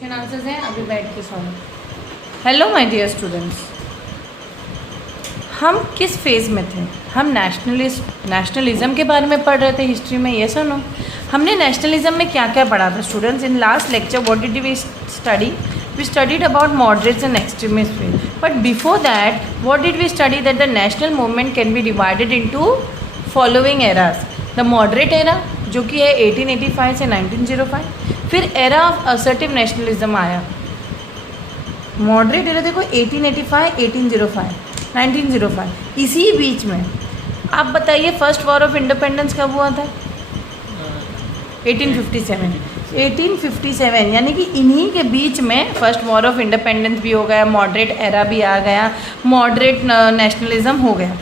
Question answers हैं, अभी बैठ के solve. Hello my dear students, हम किस फेज़ में थे? हम नेशनलिज्म के बारे में पढ़ रहे थे हिस्ट्री में, ये सुनो। हमने नेशनलिज्म में क्या क्या पढ़ा था students? In last lecture what did we study? We studied about moderates and extremist faith. But before that, what did we study? That the national movement can be divided into following eras. The moderate era, जो कि है 1885 से 1905. फिर era of assertive nationalism आया. Moderate era देखो 1885, 1805, 1905. इसी बीच में आप बताइए फर्स्ट वॉर ऑफ इंडिपेंडेंस कब हुआ था? 1857, यानी कि इन्हीं के बीच में फर्स्ट वॉर ऑफ इंडिपेंडेंस भी हो गया, मॉडरेट एरा भी आ गया, मॉडरेट नेशनलिज्म हो गया।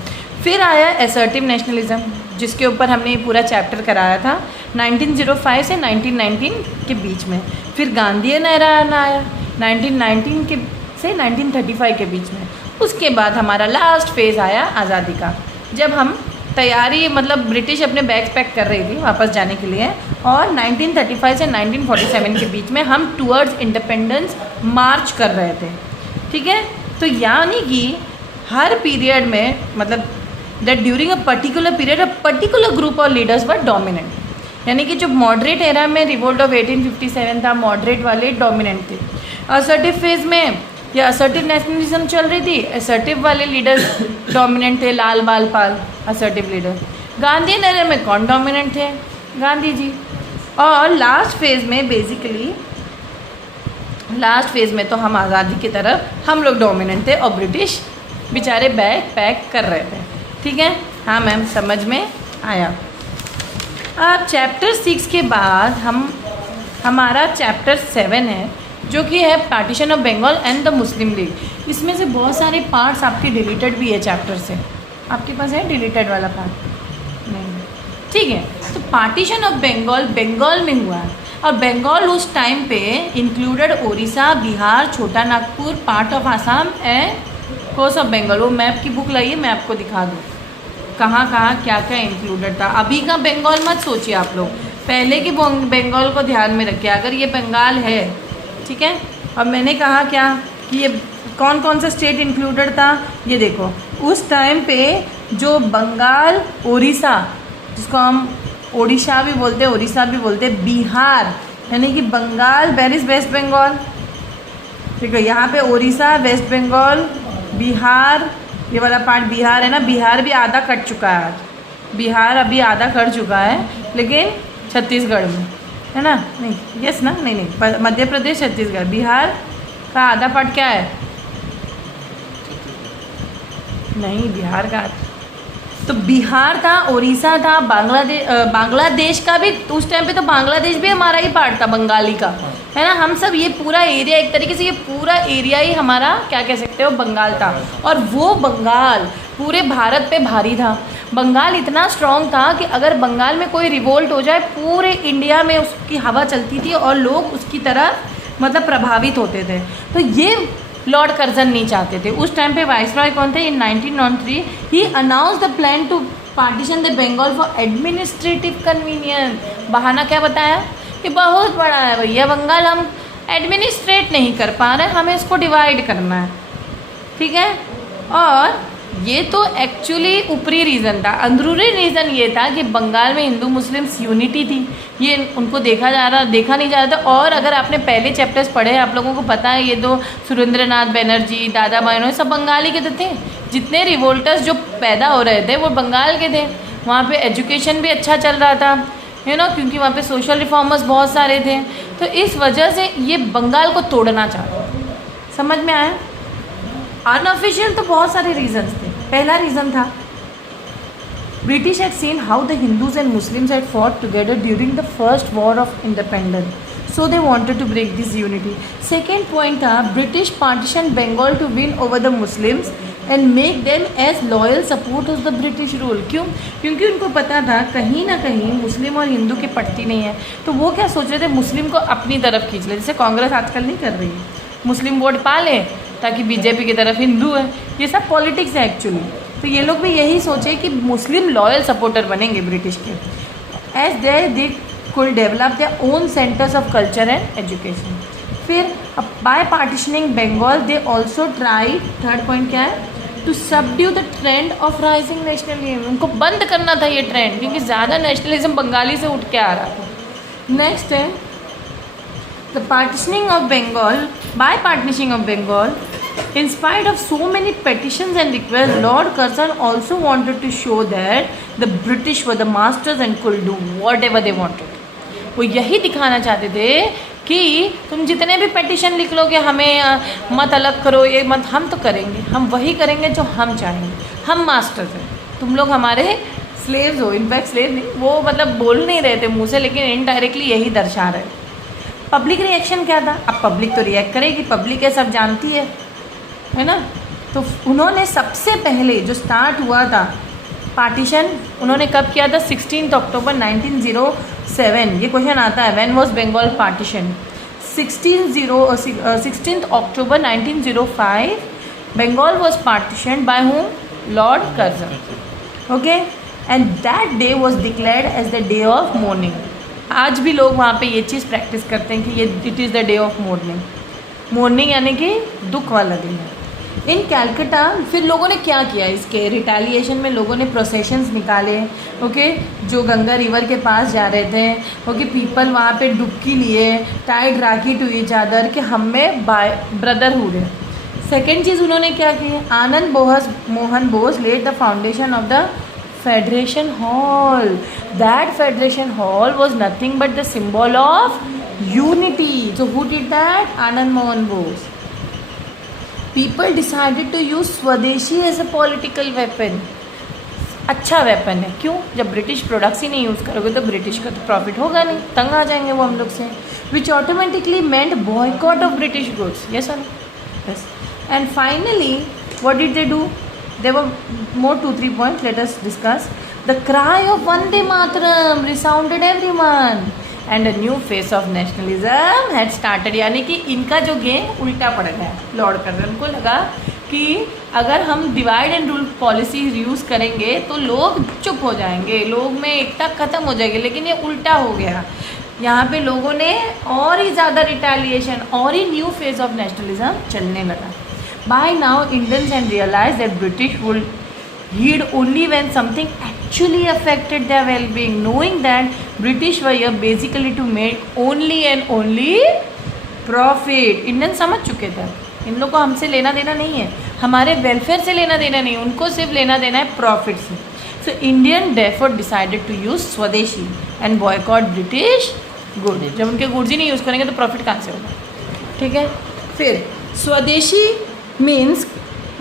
फिर आया असर्टिव नेशनलिज्म, जिसके ऊपर हमने ये पूरा चैप्टर कराया था 1905 से 1919 के बीच में। फिर गांधीयन एरा आया 1919 के से 1935 के बीच में। उसके बाद हमारा लास्ट फेज़ आया आज़ादी का, जब हम तैयारी मतलब ब्रिटिश अपने बैग्स पैक कर रही थी वापस जाने के लिए, और 1935 से 1947 के बीच में हम टूवर्ड्स इंडिपेंडेंस मार्च कर रहे थे। ठीक है, तो यानी कि हर पीरियड में मतलब that during a particular period a particular group of leaders were dominant. यानी कि जो मॉडरेट एरा में रिवोल्ट ऑफ 1857 था, मॉडरेट वाले डोमिनेंट थे। असर्टिव फेज में या असर्टिव नेशनलिज्म चल रही थी, असर्टिव वाले लीडर्स डोमिनेंट थे, लाल बाल पाल असर्टिव लीडर। गांधीयन एरा में कौन डोमिनेंट थे? गांधी जी। और लास्ट फेज़ में बेसिकली लास्ट फेज़ में तो हम आज़ादी की तरफ हम लोग डोमिनेंट थे और ब्रिटिश बेचारे बैग पैक कर रहे थे। ठीक है, हाँ मैम समझ में आया। अब चैप्टर 6 के बाद हमारा चैप्टर 7 है, जो कि है partition of Bengal and the Muslim League. इसमें से बहुत सारे पार्ट्स आपके डिलीटेड भी है चैप्टर से। आपके पास है डिलीटेड वाला पार्ट? नहीं, ठीक है। तो पार्टीशन ऑफ बंगाल में हुआ है, और बंगाल उस टाइम पे included Orissa, Bihar, Chota Nagpur, part of Assam and coast of Bengal. वो मैप की बुक लाइए, मैं आपको दिखा दूँ कहाँ कहाँ क्या क्या इंक्लूडेड था। अभी का बंगाल मत सोचिए आप लोग, पहले के बंगाल को ध्यान में रखिए। अगर ये बंगाल है, ठीक है, और मैंने कहा क्या कि ये कौन कौन सा स्टेट इंक्लूडेड था, ये देखो। उस टाइम पे जो बंगाल, उड़ीसा, जिसको हम ओडिशा भी बोलते हैं, उड़ीसा भी बोलते हैं, बिहार, यानी कि बंगाल वेर इज़ वेस्ट बंगाल। ठीक है, यहाँ पे उड़ीसा, वेस्ट बंगाल, बिहार, ये वाला पार्ट बिहार है ना। बिहार भी आधा कट चुका है आज, बिहार अभी आधा कट चुका है, लेकिन छत्तीसगढ़ में है ना। नहीं, यस ना, नहीं, मध्य प्रदेश, छत्तीसगढ़, बिहार का आधा पार्ट क्या है? नहीं, बिहार का तो बिहार था, उड़ीसा था, बांग्लादेश का भी उस टाइम पे, तो बांग्लादेश भी हमारा ही पार्ट था, बंगाली का, है ना। हम सब ये पूरा एरिया, एक तरीके से ये पूरा एरिया ही हमारा क्या कह सकते हो, बंगाल था। और वो बंगाल पूरे भारत पे भारी था। बंगाल इतना स्ट्रॉन्ग था कि अगर बंगाल में कोई रिवोल्ट हो जाए, पूरे इंडिया में उसकी हवा चलती थी और लोग उसकी तरफ मतलब प्रभावित होते थे। तो ये लॉर्ड कर्जन नहीं चाहते थे। उस टाइम पे वाइसरॉय कौन थे? In 1903 he announce the plan to partition the Bengal for administrative convenience. बहाना क्या बताया कि बहुत बड़ा है भैया बंगाल, हम एडमिनिस्ट्रेट नहीं कर पा रहे, हमें इसको डिवाइड करना है। ठीक है, और ये तो एक्चुअली ऊपरी रीज़न था। अंदरूनी रीज़न ये था कि बंगाल में हिंदू मुस्लिम्स यूनिटी थी, ये उनको देखा नहीं जा रहा था। और अगर आपने पहले चैप्टर्स पढ़े हैं, आप लोगों को पता है, ये दो सुरेंद्रनाथ बनर्जी, दादा भाई, सब बंगाली के तो थे। जितने रिवोल्टर्स जो पैदा हो रहे थे वो बंगाल के थे। वहाँ पे एजुकेशन भी अच्छा चल रहा था, यू नो, क्योंकि वहाँ पे सोशल रिफॉर्मर्स बहुत सारे थे। तो इस वजह से ये बंगाल को तोड़ना चाहते। समझ में आया? अनऑफिशियल तो बहुत सारे रीजंस थे। पहला रीज़न था British had seen how the Hindus and Muslims had fought together during the first war of independence, so they wanted to break this unity. Second point था British partitioned Bengal to win over the Muslims and make them as loyal supporters of the British rule. क्यों? क्योंकि उनको पता था कहीं ना कहीं मुस्लिम और हिंदू की पटती नहीं है। तो वो क्या सोच रहे थे, मुस्लिम को अपनी तरफ खींच ले, जैसे कांग्रेस आजकल नहीं कर रही है, मुस्लिम वोट पा ले ताकि बीजेपी की तरफ हिंदू है। ये सब पॉलिटिक्स है एक्चुअली। तो ये लोग भी यही सोचे कि मुस्लिम लॉयल सपोर्टर बनेंगे ब्रिटिश के, as they could develop their own centres of culture and education. फिर by partitioning Bengal they also try, third point क्या है, to subdue the trend of rising nationalism, उनको बंद करना था ये ट्रेंड क्योंकि ज़्यादा नेशनलिज्म बंगाली से उठ के आ रहा था। नेक्स्ट है the partitioning of Bengal, by partitioning of Bengal in spite of so many petitions and requests, Lord Curzon also wanted to show that the British were the masters and could do whatever they wanted. वो यही दिखाना चाहते थे कि तुम जितने भी petition लिख लोगे हमें मत अलग करो, ये मत, हम तो करेंगे, हम वही करेंगे जो हम चाहेंगे, हम मास्टर्स हैं, तुम लोग हमारे स्लेव्स हो। इनफैक्ट स्लेव नहीं, वो मतलब बोल नहीं रहे थे मुँह से, लेकिन इनडायरेक्टली यही दर्शा रहे। पब्लिक रिएक्शन क्या था? अब पब्लिक तो रिएक्ट करेगी, पब्लिक ये सब जानती है ना। तो उन्होंने सबसे पहले जो स्टार्ट हुआ था पार्टीशन, उन्होंने कब किया था? 16 अक्टूबर 1907। ये क्वेश्चन आता है, when was Bengal partition? 16 October 1905 Bengal was partition by whom? Lord Curzon. Okay, and that day was declared as the day of mourning. आज भी लोग वहाँ पे ये चीज़ प्रैक्टिस करते हैं कि ये it is the day of morning. Morning यानी कि दुख वाला दिन है। इन कैलकटा फिर लोगों ने क्या किया, इसके रिटेलिएशन में लोगों ने प्रोसेशंस निकाले, ओके, जो गंगा रिवर के पास जा रहे थे, ओके, पीपल वहाँ पे डुबकी लिए, tied rakhi to each other कि हम में ब्रदरहुड है। सेकेंड चीज़ उन्होंने क्या की, Anand Mohan Bose led the foundation of the federation hall. That federation hall was nothing but the symbol of unity. So who did that? Anand Mohan Bose. People decided to use swadeshi as a political weapon. अच्छा weapon है, क्यों? जब British products ही नहीं use करोगे तो British का तो profit होगा नहीं, तंग आ जाएंगे वो हम लोग से। Which automatically meant boycott of British goods. Yes और yes. And finally what did they do? There were more 2-3 points. Let us discuss. The cry of Vande Mataram resounded everyone, and a new phase of nationalism had started. यानी कि इनका जो game उल्टा पड़ गया। Lord Curzon को लगा कि अगर हम divide and rule policy use करेंगे तो लोग चुप हो जाएंगे, लोग में एकता ख़त्म हो जाएगी, लेकिन ये उल्टा हो गया। यहाँ पे लोगों ने और ही ज़्यादा रिटेलिएशन और ही न्यू फेज ऑफ नेशनलिज्म चलने लगा। By now, Indians had realized that British would heed only when something actually affected their well-being, knowing that British were here basically to make only and only profit. Indian समझ चुके थे, इन लोग को हमसे लेना देना नहीं है, हमारे वेलफेयर से लेना देना नहीं, उनको सिर्फ लेना देना है प्रॉफिट से। So Indian therefore decided to use स्वदेशी and boycott British goods. जब उनके गुड्स ही नहीं यूज़ करेंगे तो प्रॉफिट कहाँ से होगा? ठीक है। फिर स्वदेशी means,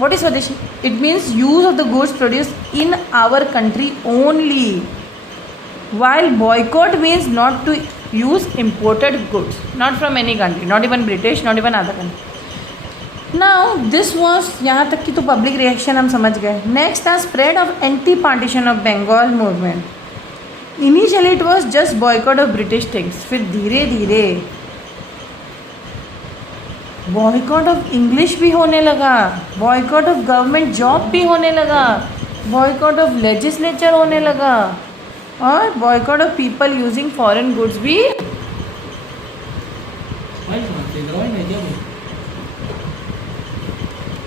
what is Swadeshi? It means use of the goods produced in our country only, while boycott means not to use imported goods, not from any country, not even British, not even other country. Now this was, यहाँ तक की तो public reaction हम समझ गए। Next the spread of anti-partition of Bengal movement. Initially it was just boycott of British things, फिर धीरे धीरे बॉयकॉट ऑफ इंग्लिश भी होने लगा, बॉयकॉट ऑफ गवर्नमेंट जॉब भी होने लगा, बॉयकॉट ऑफ लेजिस्लेचर होने लगा, और boycott of people using foreign goods भी।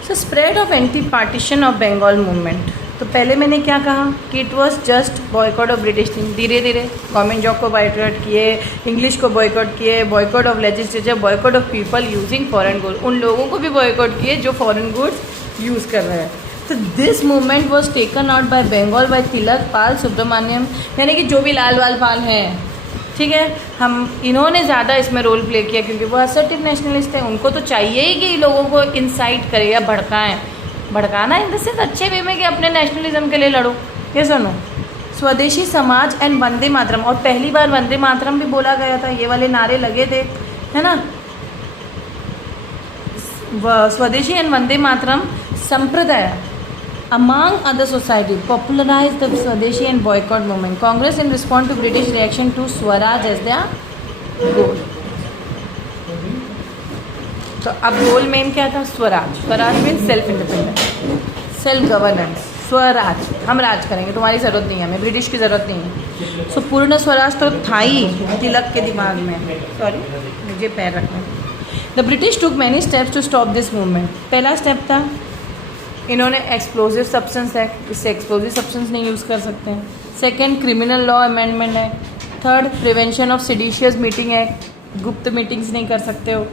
So spread of anti partition of Bengal movement. तो पहले मैंने क्या कहा कि it was just boycott of British thing. धीरे धीरे गवर्नमेंट जॉब को बॉयकॉट किए, इंग्लिश को बॉयकॉट किए, boycott of legislature, boycott of people using foreign goods, उन लोगों को भी बॉयकॉट किए जो फॉरेन गुड्स यूज़ कर रहे हैं। तो this movement was taken out by Bengal by Tilak Pal Subramaniam, यानी कि जो भी लाल वाल पाल हैं, ठीक है, हम इन्होंने ज़्यादा इसमें रोल प्ले किया क्योंकि वो असर्टिव नेशनलिस्ट हैं। उनको तो चाहिए ही कि लोगों को इंसाइट करे या भड़काएँ, भड़काना इन द सेंस अच्छे वे में कि अपने नेशनलिज्म के लिए लड़ो। ये सुनो, स्वदेशी समाज एंड वंदे मातरम, और पहली बार वंदे मातरम भी बोला गया था, ये वाले नारे लगे थे, है ना। स्वदेशी एंड वंदे मातरम संप्रदाय among other society popularized the Swadeshi and boycott movement. Congress in response to British reaction to Swaraj as their goal. तो अब गोल मेन क्या था? Swaraj. Swaraj means self independence, self governance, Swaraj, हम राज करेंगे, तुम्हारी ज़रूरत नहीं है, हमें ब्रिटिश की ज़रूरत नहीं है। सो पूर्ण स्वराज तो था ही तिलक के दिमाग में, सॉरी मुझे पैर रखना। The British took many steps to stop this movement. पहला स्टेप था इन्होंने एक्सप्लोजिव सब्सटेंस एक्ट, इससे एक्सप्लोजिव सब्सटेंस नहीं यूज़ कर सकते हैं। Second, criminal law amendment act. Third, prevention of seditious meeting act, गुप्त मीटिंग्स नहीं कर सकते हो।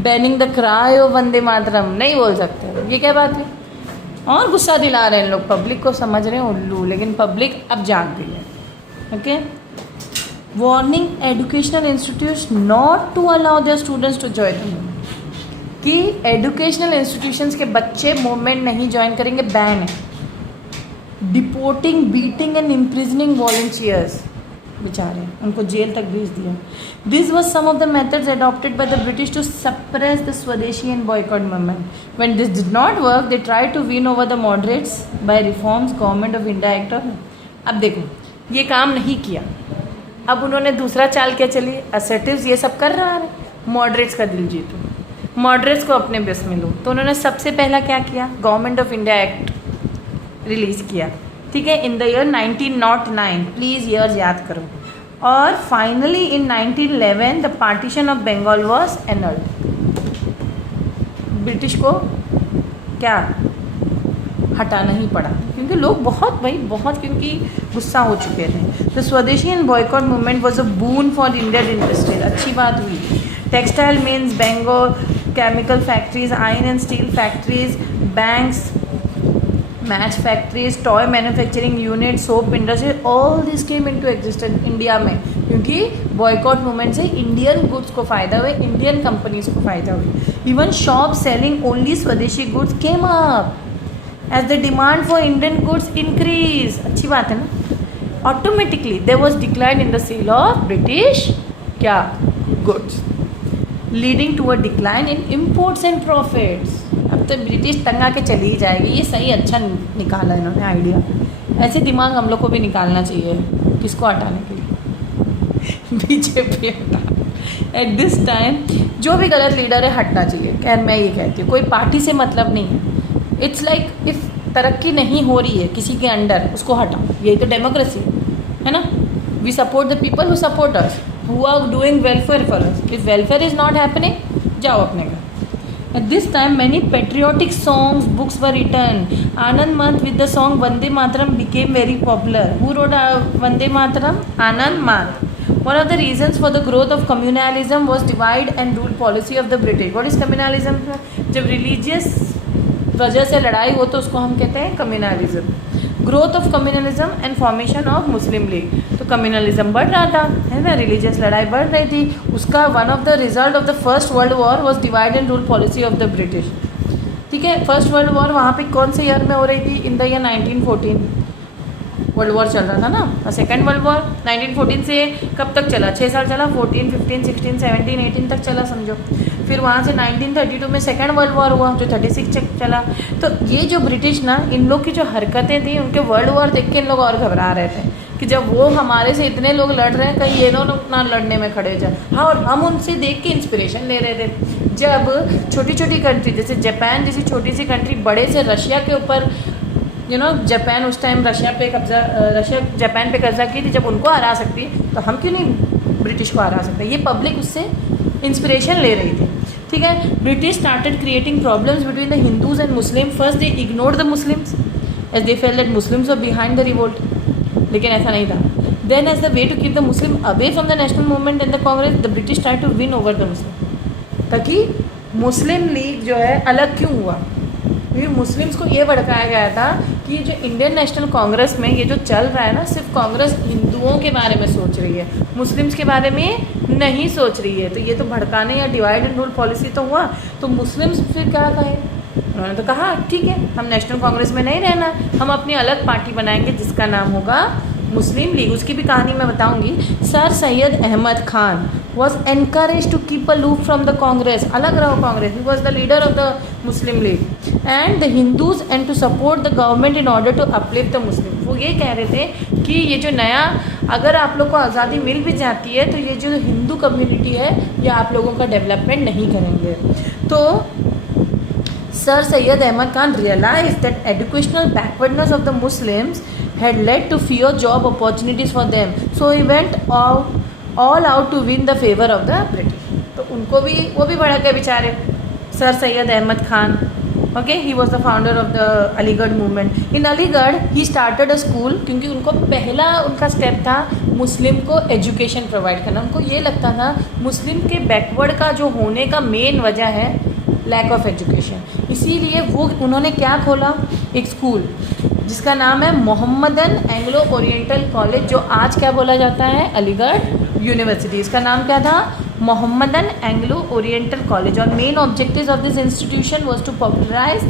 Banning the cry of Vande Mataram, नहीं बोल सकते हो, ये क्या बात है। और गुस्सा दिला रहे हैं लोग, पब्लिक को समझ रहे हैं उल्लू, लेकिन पब्लिक अब जाग गई है। Okay, warning educational institute not to allow their students to join the movement, कि एजुकेशनल इंस्टीट्यूशंस के बच्चे मूवमेंट नहीं ज्वाइन करेंगे, बैन है। Deporting, beating and imprisoning volunteers, बेचारे उनको जेल तक भेज दिया। This was some of the methods adopted by the British to suppress the swadeshi and boycott movement. When this did not work they try to win over the moderates by reforms government of India act. अब देखो ये काम नहीं किया, अब उन्होंने दूसरा चाल क्या चली, असर्टिव्स ये सब कर रहा है, मॉडरेट्स का दिल जीतो, मॉडरेट्स को अपने बस में लो। तो उन्होंने सबसे पहला क्या किया, government of India act release किया, ठीक है, in the year 1909, please years याद करो। और finally in 1911 the partition of Bengal was annulled. British को क्या हटाना ही पड़ा, क्योंकि लोग बहुत क्योंकि गुस्सा हो चुके थे। The swadeshi and boycott movement was a boon for Indian industry, अच्छी बात हुई। Textile means Bengal, chemical factories, iron and steel factories, banks, match factories, toy manufacturing unit, soap industry, all this came into existence India में, क्योंकि boycott movement से Indian goods को फ़ायदा हुआ, Indian companies को फ़ायदा हुआ। Even shop selling only swadeshi goods came up as the demand for Indian goods increase, अच्छी बात है ना। Automatically there was decline in the sale of British क्या goods, leading to a decline in imports and profits. अब तो British तंग आके चली ही जाएगी, ये सही अच्छा निकाला इन्होंने आइडिया। ऐसे दिमाग हम लोग को भी निकालना चाहिए, किसको हटाने के लिए, बीजेपी हटा। एट दिस टाइम जो भी गलत लीडर है हटना चाहिए। खैर मैं ये कहती हूँ कोई पार्टी से मतलब नहीं है, इट्स लाइक इफ़ तरक्की नहीं हो रही है किसी के अंडर, उसको हटाओ, यही तो डेमोक्रेसी है ना। We support the people who support us, who are doing welfare for us. If welfare is not happening, जाओ अपने घर। At this time, many patriotic songs, books were written. Anand Math with the song Vande Mataram became very popular. Who wrote Vande Mataram? Anand Math. One of the reasons for the growth of communalism was divide and rule policy of the British. What is communalism? जब religious वजह से लड़ाई हो तो उसको हम कहते हैं communalism. Growth of communalism and formation of Muslim league, तो कम्युनलिज्म बढ़ रहा था, है ना, रिलीजियस लड़ाई बढ़ रही थी। उसका one of the result of the first world war was divide and rule policy of the British, ठीक है। फर्स्ट वर्ल्ड वॉर वहाँ पे कौन से ईयर में हो रही थी, इन द ईयर 1914 वर्ल्ड वॉर चल रहा था ना। और सेकेंड वर्ल्ड वॉर 1914 से कब तक चला, 6 साल चला, 14, 15, 16, 17, 18 तक चला समझो। फिर वहाँ से 1932 में सेकेंड वर्ल्ड वॉर हुआ जो 36 तक चला। तो ये जो ब्रिटिश ना, इन लोग की जो हरकतें थी, उनके वर्ल्ड वॉर देख के इन लोग और घबरा रहे थे कि जब वो हमारे से इतने लोग लड़ रहे हैं, कहीं ये लोग ना लड़ने में खड़े जाए। हाँ, और हम उनसे देख के इंस्पिरेशन ले रहे थे। जब छोटी छोटी कंट्री जैसे जापान जैसी छोटी सी कंट्री बड़े से रशिया के ऊपर, जापान उस टाइम रशिया जापान पे कब्जा की थी, जब उनको हरा सकती है तो हम क्यों नहीं ब्रिटिश को हरा सकते। ये पब्लिक उससे इंस्पिरेशन ले रही थी, ठीक है। British started creating problems between the Hindus and Muslim. First they ignored the Muslims as they felt that Muslims were behind the revolt, लेकिन ऐसा नहीं था। Then as the way to keep the Muslim away from the national movement and the Congress, the British try to win over the Muslim, ताकि Muslim league जो है अलग क्यों हुआ, क्योंकि मुस्लिम्स को ये भड़काया गया था कि जो इंडियन नेशनल कांग्रेस में ये जो चल रहा है ना, सिर्फ कांग्रेस हिंदुओं के बारे में सोच रही है, मुस्लिम्स के बारे में नहीं सोच रही है। तो ये तो भड़काने या डिवाइड एंड रूल पॉलिसी तो हुआ। तो मुस्लिम्स फिर क्या कहे, उन्होंने तो कहा ठीक है हम नेशनल कांग्रेस में नहीं रहना, हम अपनी अलग पार्टी बनाएंगे जिसका नाम होगा मुस्लिम लीग। उसकी भी कहानी मैं बताऊंगी। Sir Sayyid Ahmad Khan was encouraged to keep aloof from the Congress, अलग रहो Congress, he was the leader of the Muslim League and the Hindus and to support the government in order to uplift the Muslims। वो ये कह रहे थे कि ये जो नया, अगर आप लोग को आज़ादी मिल भी जाती है तो ये जो हिंदू कम्युनिटी है ये आप लोगों का डेवलपमेंट नहीं करेंगे। तो Sir Syed Ahmad Khan realized that educational backwardness of the Muslims had led to fewer job opportunities for them, so he went all out to win the favor of the British। तो उनको भी वो भी भड़क गए बेचारे। Sir Sayyid Ahmad Khan, okay, he was the founder of the Aligarh movement. In Aligarh he started a school, क्योंकि उनको पहला उनका स्टेप था मुस्लिम को एजुकेशन प्रोवाइड करना। उनको ये लगता था मुस्लिम के बैकवर्ड का जो होने का मेन वजह है लैक ऑफ एजुकेशन, इसीलिए वो उन्होंने क्या खोला, एक स्कूल जिसका नाम है मोहम्मदन एंग्लो ओरिएंटल कॉलेज, जो आज क्या बोला जाता है, अलीगढ़ यूनिवर्सिटी। इसका नाम क्या था, मोहम्मदन एंग्लो ओरिएंटल कॉलेज। और main objective of this institution was to popularise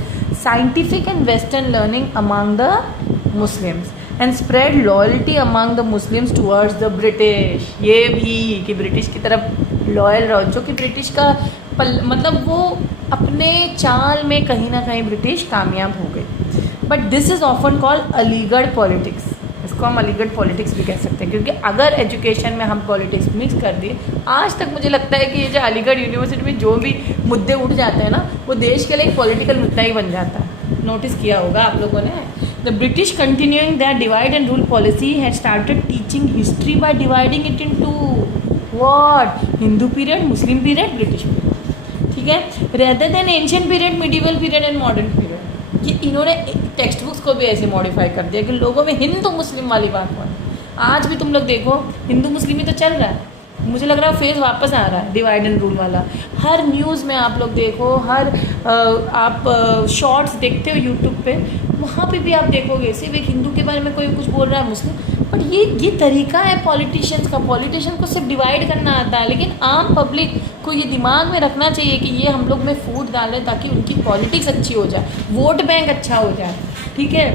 scientific and western learning among the Muslims and spread loyalty among the Muslims towards the British. ये भी कि ब्रिटिश की तरफ लॉयल रहो, जो कि ब्रिटिश का मतलब वो अपने चाल में कहीं ना कहीं ब्रिटिश कामयाब हो गए। But this is often called Aligarh politics. इसको हम अलीगढ़ पॉलिटिक्स भी कह सकते हैं, क्योंकि अगर एजुकेशन में हम पॉलिटिक्स मिक्स कर दिए, आज तक मुझे लगता है कि ये जो अलीगढ़ यूनिवर्सिटी में जो भी मुद्दे उठ जाते हैं ना, वो देश के लिए एक पॉलिटिकल मुद्दा ही बन जाता है। नोटिस किया होगा आप लोगों ने। The British continuing that divide and rule policy had started teaching history by dividing it into what, Hindu period, Muslim period, British period, ठीक है, rather than ancient period, medieval period and modern period. ये इन्होंने text books को भी ऐसे modify कर दिया कि लोगों में हिंदू मुस्लिम वाली बात हो। आज भी तुम लोग देखो हिंदू मुस्लिम ही तो चल रहा है, मुझे लग रहा है फेज़ वापस आ रहा है डिवाइड एंड रूल वाला। हर न्यूज़ में आप लोग देखो, हर आप शॉर्ट्स देखते हो यूट्यूब पे, वहाँ पे भी आप देखोगे सिर्फ एक हिंदू के बारे में कोई कुछ बोल रहा है, मुस्लिम। बट ये तरीका है पॉलिटिशियंस का, पॉलिटिशियन को सिर्फ डिवाइड करना आता है, लेकिन आम पब्लिक को ये दिमाग में रखना चाहिए कि ये हम लोग में फूट डालें ताकि उनकी पॉलिटिक्स अच्छी हो जाए, वोट बैंक अच्छा हो जाए, ठीक है।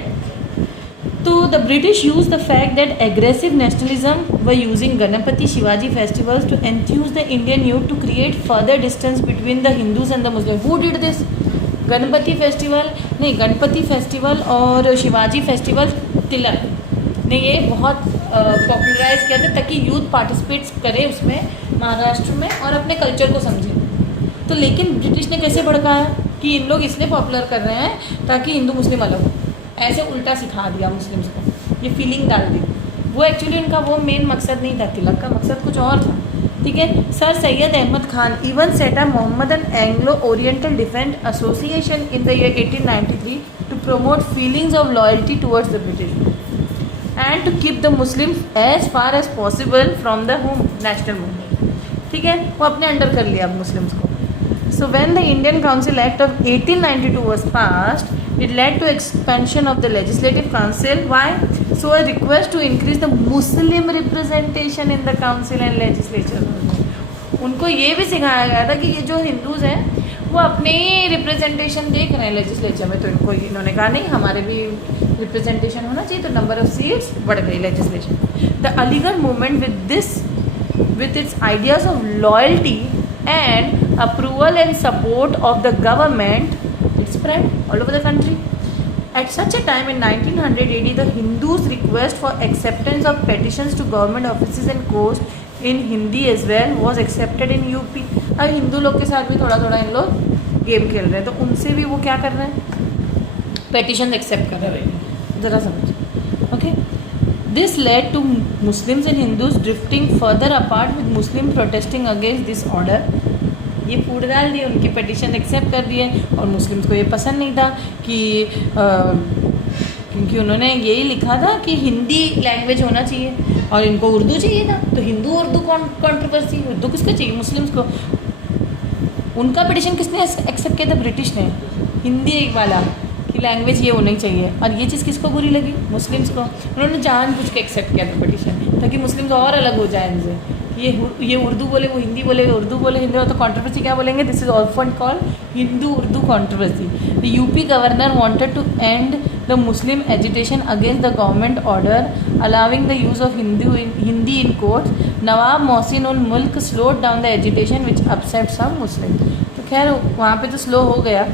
तो the British use the fact that aggressive nationalism व using Ganpati Shivaji festivals to enthuse the Indian youth to create further distance between the Hindus and the Muslim. Who did this? Ganpati festival और Shivaji festival, तिलक ने ये बहुत पॉपुलराइज किया था ताकि youth participate करे उसमें महाराष्ट्र में और अपने कल्चर को समझे। तो लेकिन ब्रिटिश ने कैसे भड़काया कि इन लोग इसलिए पॉपुलर कर रहे हैं ताकि हिंदू मुस्लिम अलग हो, ऐसे उल्टा सिखा दिया मुस्लिम्स को, ये फीलिंग डाल दी। वो एक्चुअली उनका वो मेन मकसद नहीं था, तिलक का मकसद कुछ और था, ठीक है। Sir Sayyid Ahmad Khan even set up Mohammedan Anglo Oriental defence association in the year 1893 to promote feelings of loyalty towards the British and to keep the Muslims as far as possible from the home national movement, ठीक है। वो अपने under कर लिया अब Muslims को। So when the Indian council act of 1892 was passed, it led to expansion of the legislative council. Why? So a request to increase the Muslim representation in the council and legislature. उनको ये भी सिखाया गया था कि ये जो Hindus हैं वो अपने ही रिप्रेजेंटेशन देख रहे हैं लेजिस्लेचर में, तो इनको इन्होंने कहा नहीं हमारे भी रिप्रेजेंटेशन होना चाहिए, तो नंबर ऑफ सीट्स बढ़ गई legislature. The Aligarh movement with its ideas of loyalty and approval and support of the government, it spread all over the country. At such a time in 1900 AD, the Hindus' request for acceptance of petitions to government offices and courts in Hindi as well was accepted in UP. अब हिंदू लोग के साथ भी थोड़ा थोड़ा इन लोग game खेल रहे हैं, तो उनसे भी वो क्या कर रहे हैं, पेटिशन एक्सेप्ट कर रहे हैं। ज़रा समझ, okay. This led to Muslims and Hindus drifting further apart with Muslim protesting against this order. ये फूट डाल दिए, उनकी पेटिशन एक्सेप्ट कर दिए, और मुस्लिम्स को ये पसंद नहीं था कि क्योंकि उन्होंने यही लिखा था कि हिंदी लैंग्वेज होना चाहिए और इनको उर्दू चाहिए था। तो हिंदू उर्दू कॉन्ट्रोवर्सी, उर्दू किसको चाहिए, मुस्लिम्स को। उनका पिटिशन किसने एक्सेप्ट किया था, ब्रिटिश ने, हिंदी वाला कि लैंग्वेज ये होनी चाहिए। और ये चीज़ किसको बुरी लगी, मुस्लिम्स को। उन्होंने जानबूझ के एक्सेप्ट किया था पिटिशन ताकि मुस्लिम्स और अलग हो जाए इनसे। ये उर्दू बोले, वो हिंदी बोले, उर्दू बोले, हिंदी बोले, तो कॉन्ट्रोवर्सी क्या बोलेंगे, this is often called Hindu Urdu controversy. The UP governor wanted to and the Muslim agitation against the government order allowing the use of Hindi in court. Nawab Mohsin ul Mulk slowed down the agitation which upset some Muslim. तो खैर वहाँ पे तो slow हो गया।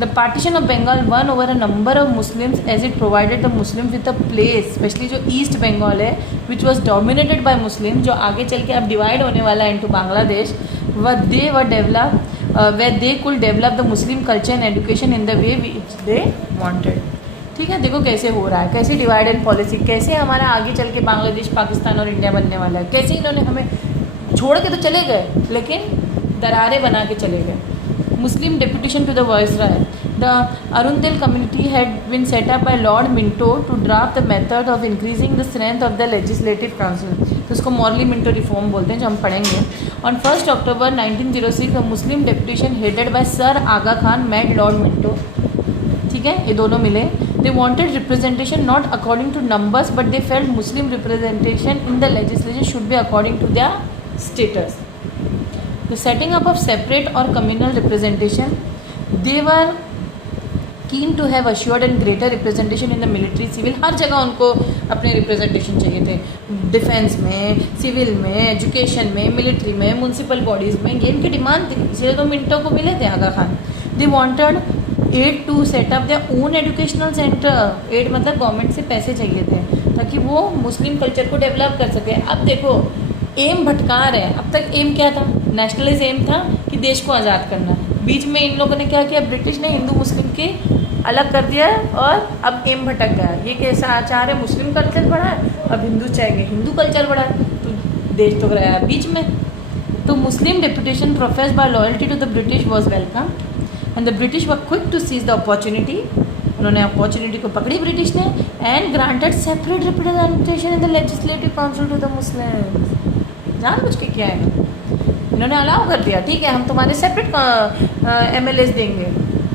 The partition of Bengal won over a number of Muslims as it provided the Muslims with a place, especially जो East Bengal है, which was dominated by Muslims, जो आगे चल के अब डिवाइड होने वाला है into Bangladesh, where they were developed, where they could develop the Muslim culture and education in the way which they wanted. ठीक है, देखो कैसे हो रहा है, कैसे डिवाइड एंड पॉलिसी, कैसे हमारा आगे चल के बांग्लादेश, पाकिस्तान और इंडिया बनने वाला है, कैसे इन्होंने हमें छोड़ के तो चले गए, लेकिन दरारें बना के चले गए. Muslim deputation to the Viceroy. The Arundel committee had been set up by Lord Minto to draft the method of increasing the strength of the Legislative Council. तो इसको मॉर्ली मिंटो रिफॉर्म बोलते हैं, जो हम पढ़ेंगे. On 1st October 1906 the Muslim deputation headed by Sir Aga Khan met Lord Minto. ठीक है, ये दोनों मिले. They wanted representation not according to numbers but they felt Muslim representation in the legislature should be according to their status. The setting up of separate or communal representation, they were keen to have assured and greater representation in the military, civil. हर जगह उनको अपने representation चाहिए थे. Defence में, civil में, education में, military में, municipal bodies में. ये इनकी डिमांड थी, इसलिए तो मिंटो को मिले थे Aga Khan. They wanted aid to set up their own educational centre. Aid मतलब गवर्नमेंट से पैसे चाहिए थे ताकि वो मुस्लिम कल्चर को डेवलप कर सके. अब देखो एम भटका रहे हैं. अब तक एम क्या था? नेशनलिस्ट एम था कि देश को आज़ाद करना. बीच में इन लोगों ने क्या किया, ब्रिटिश ने हिंदू मुस्लिम के अलग कर दिया और अब एम भटक गया. ये कैसा चाह रहे, मुस्लिम कल्चर बढ़ा है, अब हिंदू चाहेंगे हिंदू कल्चर बढ़ा है, तो देश तो गया बीच में. तो Muslim deputation professed by loyalty to the British was welcome and the British were quick to seize the opportunity. उन्होंने अपॉर्चुनिटी को पकड़ी ब्रिटिश ने and granted separate representation in the legislative council to the Muslims. जानबूझ के क्या है, इन्होंने allow कर दिया. ठीक है, हम तुम्हारे सेपरेट MLAs देंगे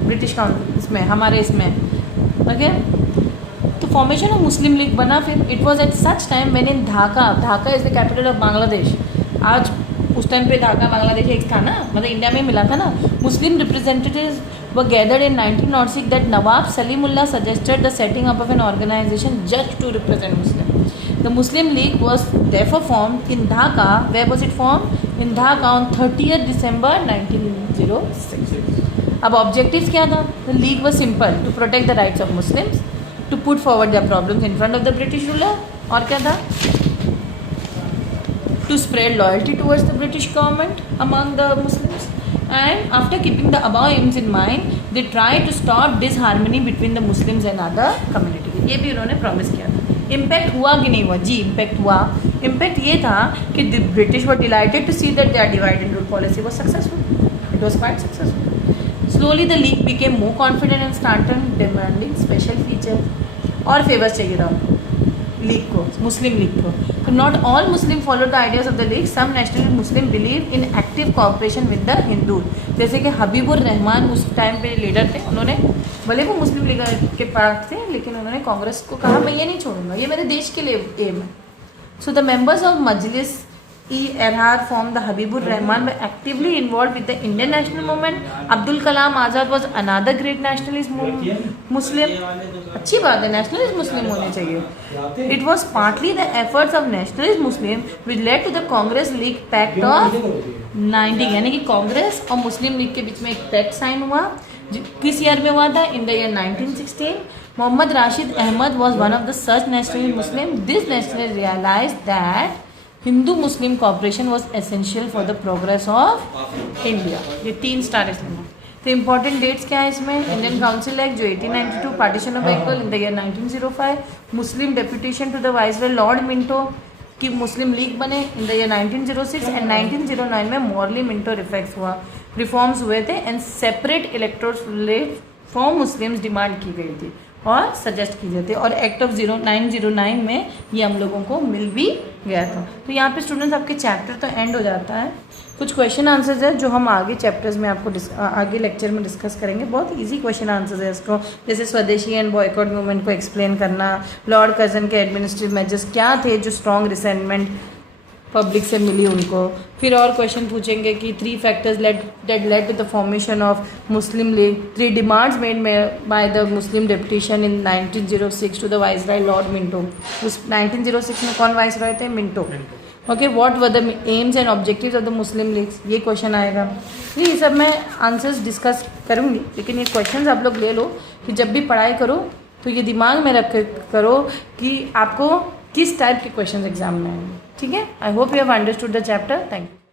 ब्रिटिश काउंसिल इसमें, हमारे इसमें. ओके, तो फॉर्मेशन ऑफ मुस्लिम लीग बना. फिर it was at such time when in Dhaka is the capital of Bangladesh. आज उस टाइम पे ढाका बांग्लादेश एक था ना, मतलब इंडिया में मिला था ना. Muslim representatives were gathered in 1906 that Nawab Salimullah suggested the setting up of an organisation just to represent Muslim. The Muslim League was therefore formed in Dhaka. Where was it formed? In Dhaka on 30th December 1906. अब objectives क्या था? The league was simple: to protect the rights of Muslims, to put forward their problems in front of the British ruler. और क्या था? To spread loyalty towards the British government among the Muslims. And after keeping the above aims in mind, they tried to stop disharmony between the Muslims and other communities. ये भी उन्होंने promise किया था. Impact हुआ कि नहीं हुआ? जी impact हुआ. इम्पैक्ट ये था कि the British were delighted to see that their divide and rule policy was successful. It was quite successful. Slowly the league became more confident and started demanding special feature और favours चाहिए था league को, Muslim League को. तो not all Muslim follow the ideas of the league. Some national Muslim believe in active cooperation with the Hindu. जैसे कि हबीबुर रहमान उस time पे लीडर थे. उन्होंने भले वो मुस्लिम लीग के पार्ट थे लेकिन उन्होंने कांग्रेस को कहा मैं ये नहीं छोड़ूंगा, ये मेरे देश के लिए एम है. So the members of Majlis Erhard formed the Habibur Rahman were actively involved with the Indian national movement. Abdul Kalam Azad was another great nationalist Muslim. अच्छी बात है, nationalist Muslim होने चाहिए. It was partly the efforts of nationalist Muslim which led to the Congress League Pact of 90. यानी कि कांग्रेस और मुस्लिम league के बीच में एक पैक्ट साइन हुआ. किस ईयर में हुआ था? इन the year 1916. Muhammad Rashid Ahmad was one of the such nationalist Muslim. This nationalist realized that Hindu-Muslim cooperation was essential for the progress of India. ये 3 स्टार इसमें. तो इम्पॉर्टेंट डेट्स क्या है इसमें? इंडियन काउंसिल एक्ट जो 1892, partition of Bengal in the year 1905, Muslim deputation to the viceroy Lord Minto की Muslim league बने इन the year 1906 and 1909 में मॉर्ली मिंटो रिफॉर्म्स हुए थे and separate electorate for Muslims demand की गई थी और सजेस्ट की गई थी और एक्ट ऑफ 0909 में ये हम लोगों को मिल भी गया था. तो यहाँ पे स्टूडेंट्स आपके चैप्टर तो एंड हो जाता है. कुछ क्वेश्चन आंसर्स है जो हम आगे चैप्टर्स में आपको आगे लेक्चर में डिस्कस करेंगे. बहुत इजी क्वेश्चन आंसर्स है इसको, जैसे स्वदेशी एंड बॉयकॉट मूवमेंट को एक्सप्लेन करना, लॉर्ड कर्जन के एडमिनिस्ट्रेटिव मेजर्स क्या थे जो स्ट्रॉन्ग रिसेंटमेंट पब्लिक से मिली उनको. फिर और क्वेश्चन पूछेंगे कि 3 factors that led to the formation of Muslim League, 3 demands made by the Muslim deputation in 1906 to the Viceroy Lord Minto. उस 1906 में कौन वाइसरॉय थे? Minto. Okay, what were the AIIMS and objectives of the Muslim leagues, ये question आएगा. ये सब मैं answers discuss करूँगी, लेकिन ये क्वेश्चन आप लोग ले लो कि जब भी पढ़ाई करो तो ये दिमाग में रख करो कि आपको किस टाइप के क्वेश्चन एग्जाम में आएंगे. ठीक है, I hope you have understood the chapter. Thank you.